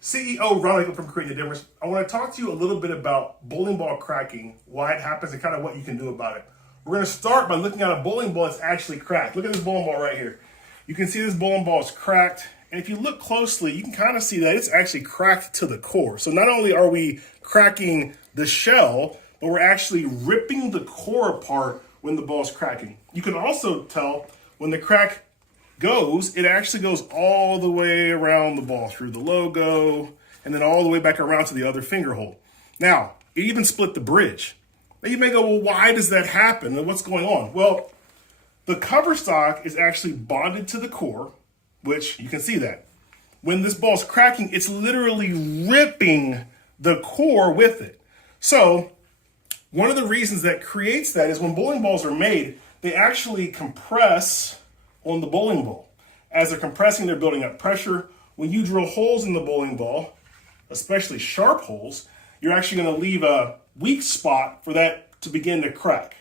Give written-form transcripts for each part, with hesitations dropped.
CEO Ronald from Creating the Difference. I want to talk to you a little bit about bowling ball cracking, why it happens, and kind of what you can do about it. We're going to start by looking at a bowling ball that's actually cracked. Look at this bowling ball right here. You can see this bowling ball is cracked, and if you look closely, you can kind of see that it's actually cracked to the core. So not only are we cracking the shell, but we're actually ripping the core apart when the ball's cracking. You can also tell when the crack goes, it actually goes all the way around the ball through the logo and then all the way back around to the other finger hole. Now, it even split the bridge. Now you may go, well, why does that happen and what's going on? Well, the cover stock is actually bonded to the core, which you can see that. When this ball's cracking, it's literally ripping the core with it. So one of the reasons that creates that is when bowling balls are made, they actually compress on the bowling ball. As they're compressing, they're building up pressure. When you drill holes in the bowling ball, especially sharp holes, you're actually going to leave a weak spot for that to begin to crack.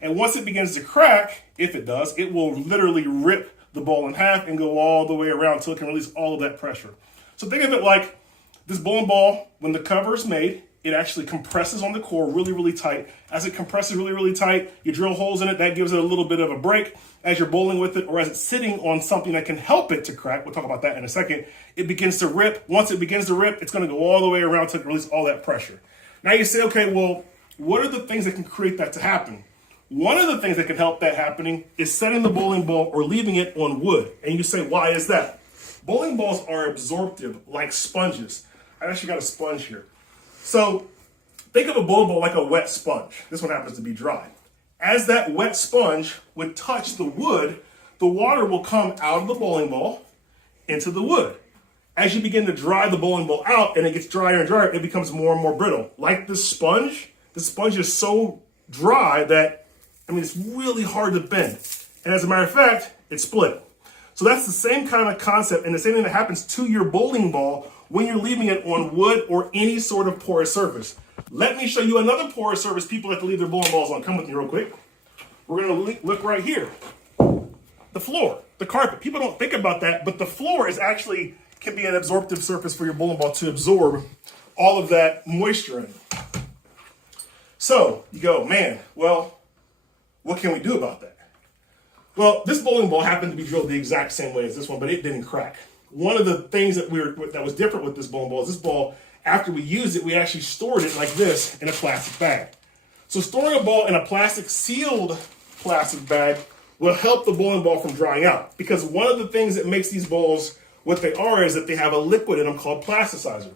And once it begins to crack, if it does, it will literally rip the ball in half and go all the way around until it can release all of that pressure. So think of it like this bowling ball, when the cover is made, it actually compresses on the core really, really tight. As it compresses really, really tight, you drill holes in it. That gives it a little bit of a break as you're bowling with it, or as it's sitting on something that can help it to crack. We'll talk about that in a second. It begins to rip. Once it begins to rip, it's going to go all the way around to release all that pressure. Now you say, okay, well, what are the things that can create that to happen? One of the things that can help that happening is setting the bowling ball or leaving it on wood. And you say, why is that? Bowling balls are absorptive like sponges. I actually got a sponge here. So think of a bowling ball like a wet sponge. This one happens to be dry. As that wet sponge would touch the wood, the water will come out of the bowling ball into the wood. As you begin to dry the bowling ball out and it gets drier and drier, it becomes more and more brittle. Like the sponge is so dry that, it's really hard to bend. And as a matter of fact, it split. So that's the same kind of concept and the same thing that happens to your bowling ball when you're leaving it on wood or any sort of porous surface. Let me show you another porous surface people like to leave their bowling balls on. Come with me real quick. We're going to look right here. The floor, the carpet. People don't think about that, but the floor can be an absorptive surface for your bowling ball to absorb all of that moisture in. So you go, man, well, what can we do about that? Well, this bowling ball happened to be drilled the exact same way as this one, but it didn't crack. One of the things that was different with this bowling ball is this ball, after we used it, we actually stored it like this in a plastic bag. So storing a ball in a sealed plastic bag will help the bowling ball from drying out, because one of the things that makes these balls what they are is that they have a liquid in them called plasticizer.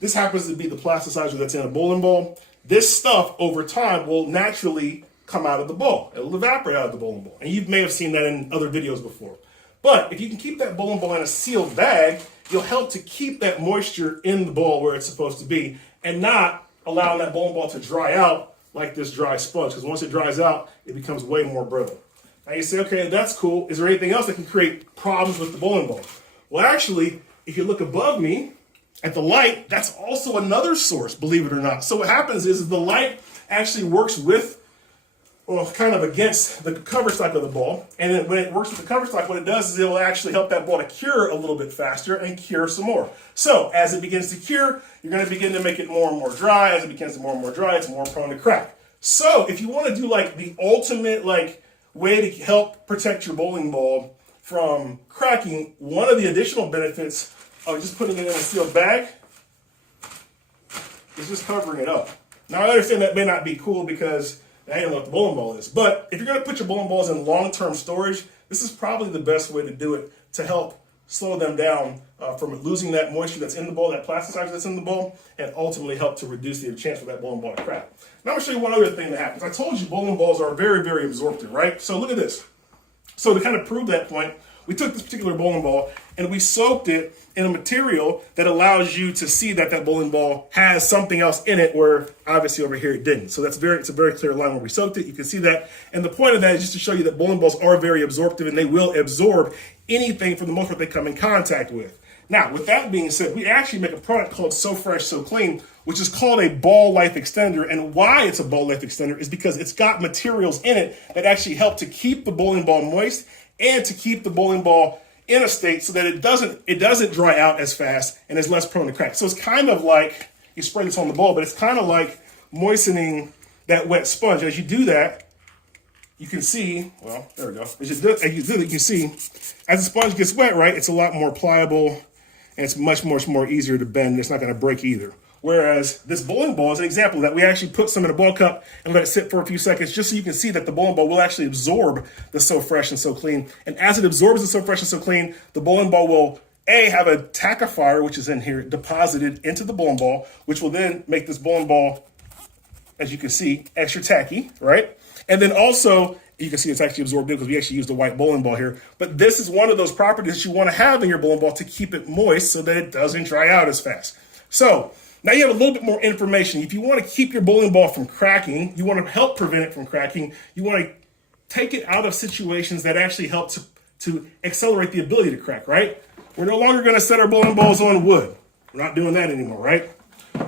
This happens to be the plasticizer that's in a bowling ball. This stuff over time will naturally come out of the ball. It'll evaporate out of the bowling ball. And you may have seen that in other videos before. But if you can keep that bowling ball in a sealed bag, you'll help to keep that moisture in the ball where it's supposed to be and not allowing that bowling ball to dry out like this dry sponge. Because once it dries out, it becomes way more brittle. Now you say, okay, that's cool. Is there anything else that can create problems with the bowling ball? Well, actually, if you look above me at the light, that's also another source, believe it or not. So what happens is the light actually works kind of against the cover stock of the ball. And then when it works with the cover stock, what it does is it will actually help that ball to cure a little bit faster and cure some more. So as it begins to cure, you're going to begin to make it more and more dry. As it becomes more and more dry, it's more prone to crack. So if you want to do like the ultimate way to help protect your bowling ball from cracking, one of the additional benefits of just putting it in a sealed bag is just covering it up. Now I understand that may not be cool because I don't know what the bowling ball is. But if you're going to put your bowling balls in long-term storage, this is probably the best way to do it to help slow them down from losing that moisture that's in the ball, that plasticizer that's in the ball, and ultimately help to reduce the chance for that bowling ball to crack. Now I'm going to show you one other thing that happens. I told you bowling balls are very, very absorptive, right? So look at this. So to kind of prove that point, we took this particular bowling ball and we soaked it in a material that allows you to see that that bowling ball has something else in it where obviously over here it didn't. So it's a very clear line where we soaked it. You can see that. And the point of that is just to show you that bowling balls are very absorptive and they will absorb anything for the most part they come in contact with. Now, with that being said, we actually make a product called So Fresh, So Clean, which is called a ball life extender. And why it's a ball life extender is because it's got materials in it that actually help to keep the bowling ball moist and to keep the bowling ball in a state so that it doesn't dry out as fast and is less prone to crack. So it's kind of like, you spray this on the bowl, but it's kind of like moistening that wet sponge. As you do that, you can see, well, there we go. As you do it, you can see, as the sponge gets wet, right, it's a lot more pliable and it's much more easier to bend. It's not going to break either. Whereas this bowling ball is an example that we actually put some in a ball cup and let it sit for a few seconds just so you can see that the bowling ball will actually absorb the So Fresh and So Clean. And as it absorbs the So Fresh and So Clean, the bowling ball will have a tackifier, which is in here, deposited into the bowling ball, which will then make this bowling ball, as you can see, extra tacky, right? And then also, you can see it's actually absorbed in because we actually used a white bowling ball here. But this is one of those properties that you want to have in your bowling ball to keep it moist so that it doesn't dry out as fast. So now you have a little bit more information. If you want to keep your bowling ball from cracking, you want to help prevent it from cracking, you want to take it out of situations that actually help to accelerate the ability to crack, right? We're no longer going to set our bowling balls on wood. We're not doing that anymore, right?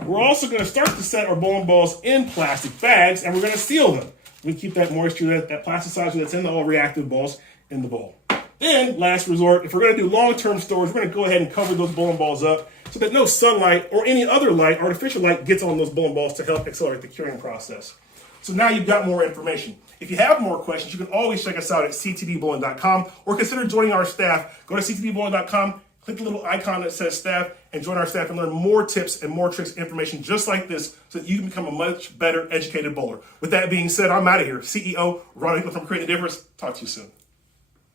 We're also going to start to set our bowling balls in plastic bags, and we're going to seal them. We keep that moisture, that plasticizer that's in the all reactive balls in the bowl. Then, last resort, if we're going to do long-term storage, we're going to go ahead and cover those bowling balls up so that no sunlight or any other light, artificial light, gets on those bowling balls to help accelerate the curing process. So now you've got more information. If you have more questions, you can always check us out at ctdbowling.com or consider joining our staff. Go to ctdbowling.com, click the little icon that says staff, and join our staff and learn more tips and more tricks, information just like this so that you can become a much better educated bowler. With that being said, I'm out of here. CEO Ron Hickman from Creating a Difference. Talk to you soon.